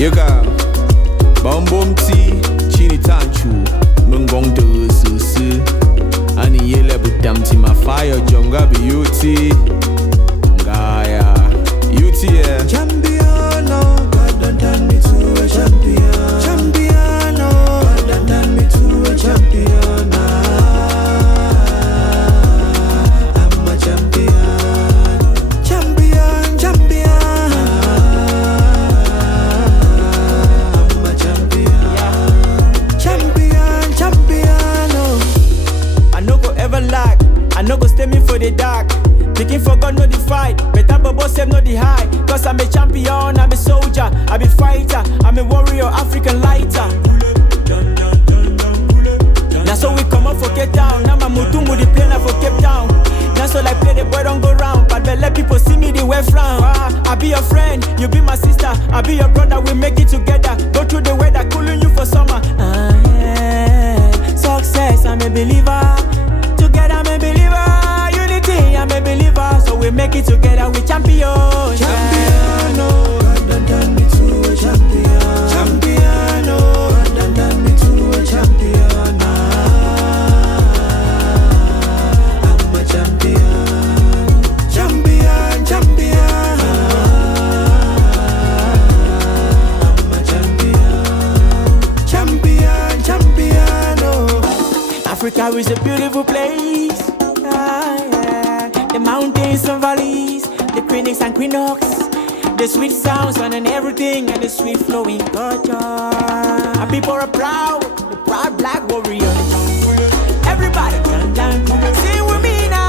Yoga, bum bum tea, chini tanchu, mungong to susu. Ani yele butamti ma fire jonga beauty. Gaya, beauty yeah. Champion, God done turn me to a champion. Champion, God done turn me to a champion. I'm a champion. Champion, champion. I'm a champion. Champion, champion. I no go ever lack. I no go stay me for the dark. Picking for God, no the fight. Better bubble save, no the high. Cause I'm a champion, I'm a soldier, I'm a fighter, I'm a warrior, African lighter. Now so we come up for Cape Town. Now my mutungu the plane for Cape Town. Now so like play the boy don't go round. But let people see me the way frown. I be your friend, you be my sister, I be your brother, we make it together. Go through the weather, cooling you for summer. Yeah. Success, I'm a believer. Together I'm a believer. Unity, I'm a believer. So we make it together, we champions. Champion, God done turn me to a champion. Champion, God done turn me to a champion. I'm a champion. Champion, champion. I'm a champion. Champion, champion. Africa is a beautiful place. The mountains and valleys, the queens and quinox, the sweet sounds and everything, and the sweet flowing culture. Our people are proud, the proud black warriors. Everybody dun, dun, sing with me now.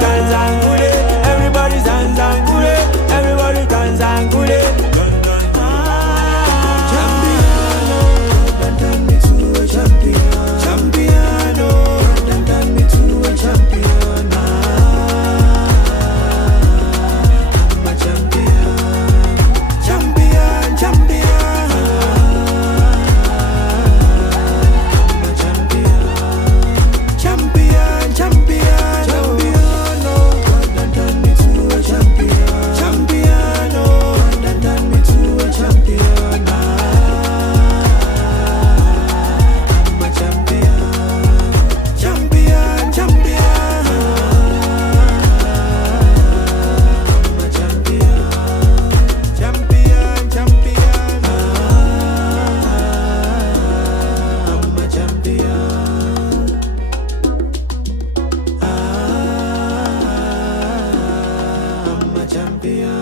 Dance and gule, everybody dance and gule, everybody dance and gule. Champion.